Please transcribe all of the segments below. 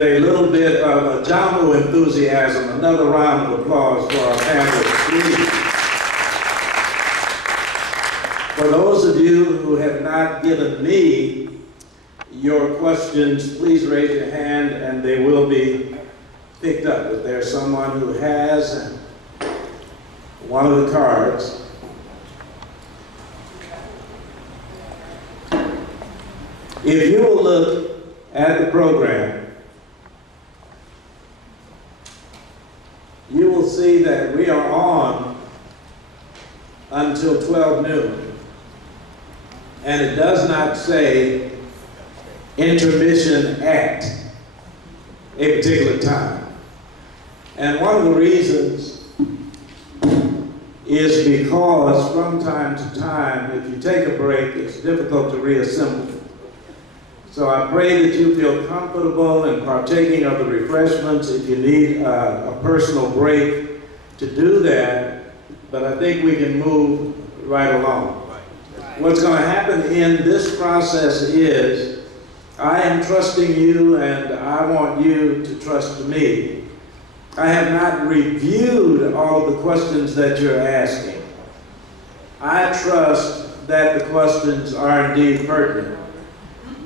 A little bit of a JAMU enthusiasm. Another round of applause for our panelists, please. For those of you who have not given me your questions, please raise your hand and they will be picked up. If there's someone who has one of the cards, if you will look at the program, you will see that we are on until 12 noon. And it does not say intermission at a particular time. And one of the reasons is because from time to time, if you take a break, it's difficult to reassemble. So I pray that you feel comfortable in partaking of the refreshments. If you need a personal break, to do that, but I think we can move right along. What's going to happen in this process is I am trusting you and I want you to trust me. I have not reviewed all of the questions that you're asking. I trust that the questions are indeed pertinent.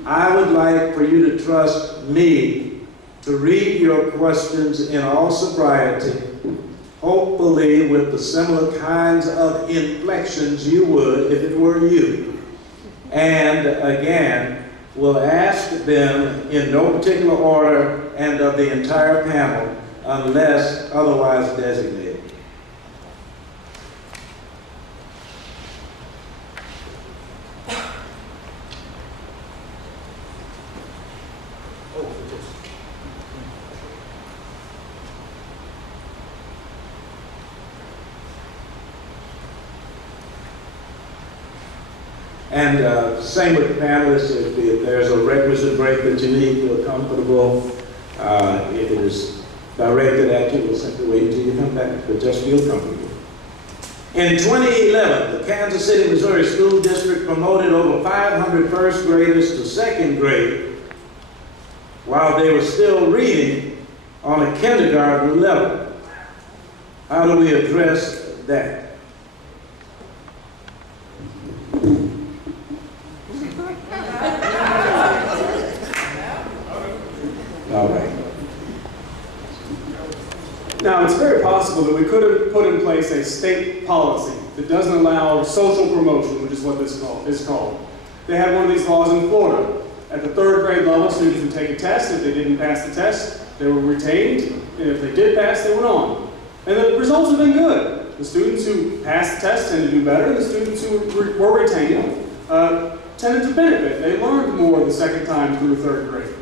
I would like for you to trust me to read your questions in all sobriety, hopefully with the similar kinds of inflections you would if it were you. And again, we'll ask them in no particular order and of the entire panel unless otherwise designated. And same with the panelists, if there's a requisite break that you need, feel comfortable. If it is directed at you, we'll simply wait until you come back, but just feel comfortable. In 2011, the Kansas City, Missouri School District promoted over 500 first graders to second grade while they were still reading on a kindergarten level. How do we address that? All right. Now, it's very possible that we could have put in place a state policy that doesn't allow social promotion, which is what this is called. They had one of these laws in Florida. At the third grade level, students would take a test. If they didn't pass the test, they were retained. And if they did pass, they went on. And the results have been good. The students who passed the test tended to do better. The students who were retained tended to benefit. They learned more the second time through third grade.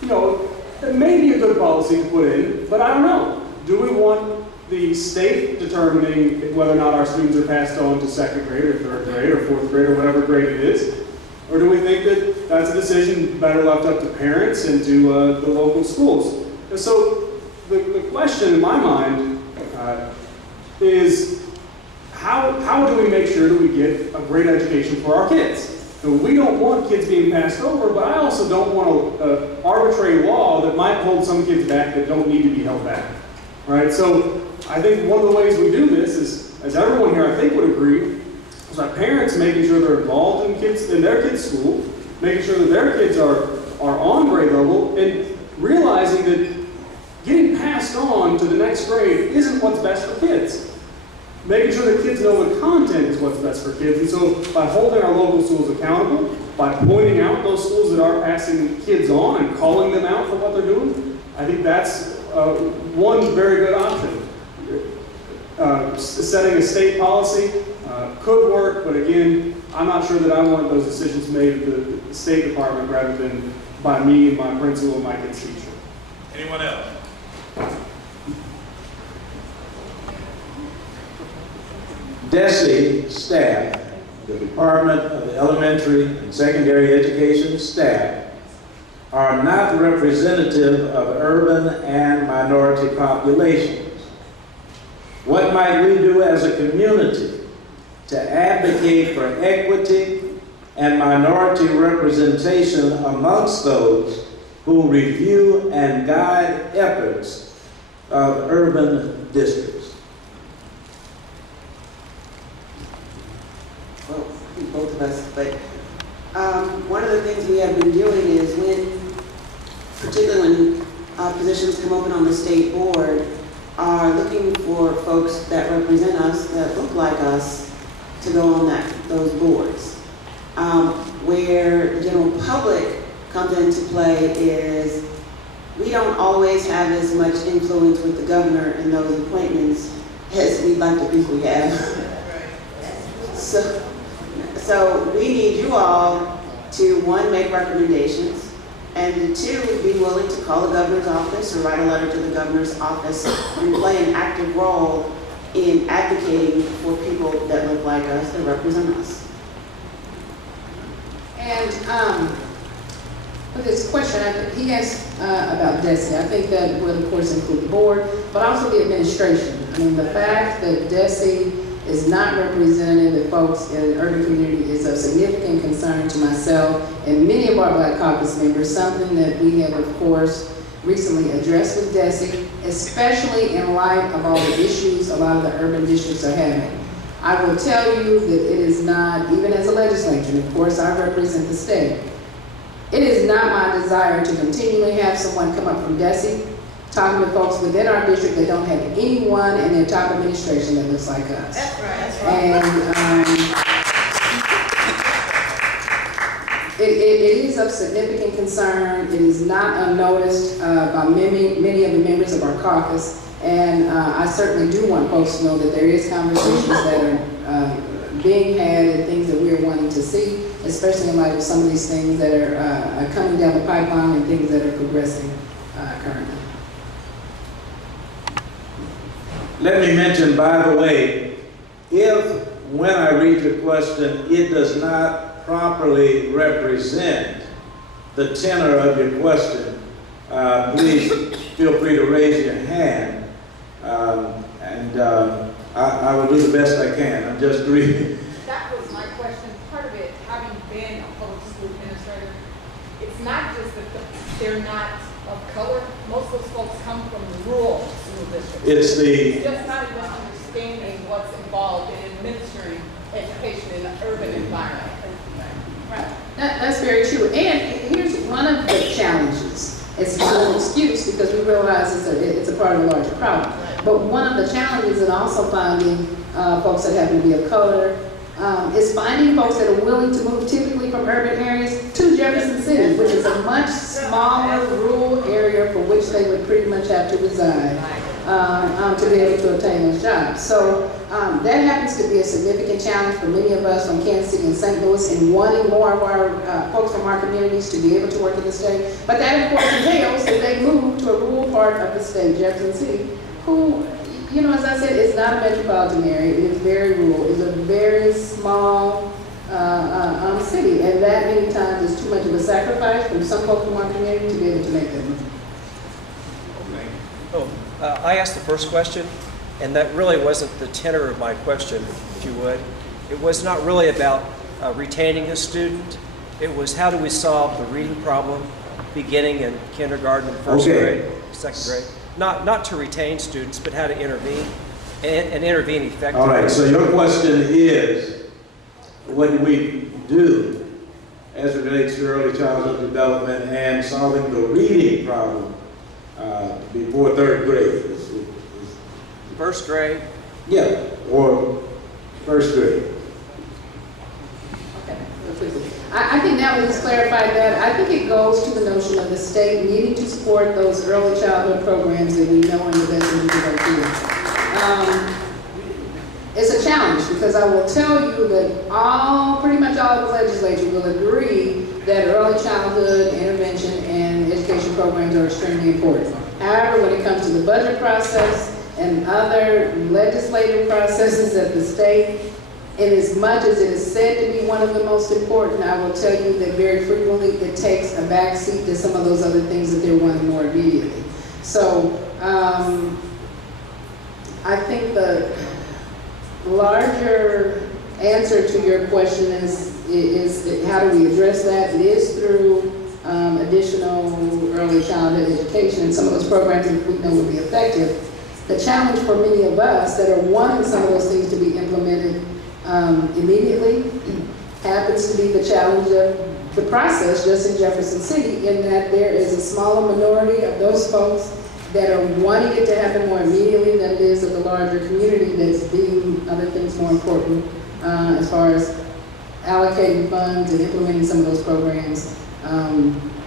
You know, it may be a good policy to put in, but I don't know. Do we want the state determining whether or not our students are passed on to second grade or third grade or fourth grade or whatever grade it is? Or do we think that that's a decision better left up to parents and to the local schools? And so the question in my mind is how do we make sure that we get a great education for our kids? So we don't want kids being passed over, but I also don't want an arbitrary law that might hold some kids back that don't need to be held back. Right? So I think one of the ways we do this is, as everyone here I think would agree, is our parents making sure they're involved in their kids' school, making sure that their kids are on grade level, and realizing that getting passed on to the next grade isn't what's best for kids. Making sure that kids know the content is what's best for kids. And so by holding our local schools accountable, by pointing out those schools that are passing kids on and calling them out for what they're doing, I think that's one very good option. Setting a state policy could work, but again, I'm not sure that I want those decisions made at the State Department rather than by me, my principal, and my kid's teacher. Anyone else? DESE staff, the Department of Elementary and Secondary Education staff, are not representative of urban and minority populations. What might we do as a community to advocate for equity and minority representation amongst those who review and guide efforts of urban districts. Well, I think both of us, but one of the things we have been doing is particularly when positions come open on the state board, are looking for folks that represent us, that look like us, to go on those boards. Where the general public comes into play is we don't always have as much influence with the governor in those appointments as we'd like to think we have. So we need you all to, one, make recommendations, and two, be willing to call the governor's office or write a letter to the governor's office and play an active role in advocating for people that look like us, that represent us. And with this question, he asked about DESE. I think that would, of course, include the board, but also the administration. I mean, the fact that DESE is not representing the folks in the urban community is of significant concern to myself and many of our Black Caucus members, something that we have, of course, recently addressed with DESE, especially in light of all the issues a lot of the urban districts are having. I will tell you that it is not, even as a legislator, and of course I represent the state, it is not my desire to continually have someone come up from DESE talking to folks within our district that don't have anyone in their top administration that looks like us. That's right. That's right. And it is of significant concern. It is not unnoticed by many of the members of our caucus. And I certainly do want folks to know that there is conversations that are being had and things that we're wanting to see, especially in light of some of these things that are coming down the pipeline and things that are progressing currently. Let me mention, by the way, if when I read your question, it does not properly represent the tenor of your question, please feel free to raise your hand, I will do the best I can. I'm just reading. That was my question. Part of it, having been a public school administrator, it's not just that they're not of color. Most of those folks come from the rural school districts. It's just not even understanding what's involved in administering education in an urban environment. Right. That's very true. And here's one of the challenges. It's not an excuse because we realize it's a part of a larger problem. But one of the challenges in also finding folks that happen to be of color is finding folks that are willing to move typically from urban areas to Jefferson City, which is a much smaller rural area for which they would pretty much have to reside to be able to obtain those jobs. So that happens to be a significant challenge for many of us from Kansas City and St. Louis in wanting more of our folks from our communities to be able to work in the state. But that, of course, entails that they move to a rural part of the state, Jefferson City, who, you know, as I said, it's not a metropolitan area. It is very rural. It's a very small city, and that many times is too much of a sacrifice from some folks from our community to be able to make that move. I asked the first question, and that really wasn't the tenor of my question, if you would. It was not really about retaining a student. It was how do we solve the reading problem beginning in kindergarten and first grade, second grade. Not to retain students, but how to intervene and intervene effectively. all right, so your question is, what do we do as it relates to early childhood development and solving the reading problem before third grade? First grade. Yeah, or first grade. Okay. I think now we just clarified that. I think it goes to the notion of the state needing to support those early childhood programs that we know are in the best interest of our kids. It's a challenge because I will tell you that pretty much all of the legislature will agree that early childhood intervention and education programs are extremely important. However, when it comes to the budget process and other legislative processes at the state, in as much as it is said to be one of the most important, I will tell you that very frequently it takes a backseat to some of those other things that they're wanting more immediately. So I think the larger answer to your question is how do we address that? It is through additional early childhood education, and some of those programs that we know will be effective. The challenge for many of us that are wanting some of those things to be implemented immediately happens to be the challenge of the process just in Jefferson City, in that there is a smaller minority of those folks that are wanting it to happen more immediately than it is of the larger community that's deeming other things more important as far as allocating funds and implementing some of those programs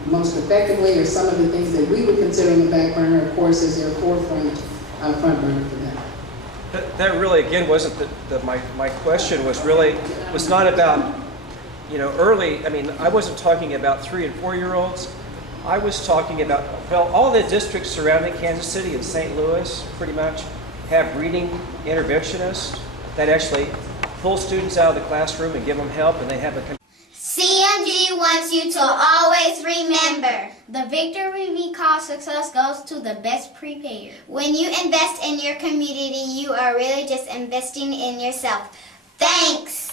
most effectively, or some of the things that we would consider in the back burner, of course, is their forefront front burner for them. That really, again, wasn't my question was not about, early. I mean, I wasn't talking about 3 and 4-year-olds. I was talking about, all the districts surrounding Kansas City and St. Louis pretty much have reading interventionists that actually pull students out of the classroom and give them help, and they have a CMG wants you to always remember, the victory we call success goes to the best prepared. When you invest in your community, you are really just investing in yourself. Thanks.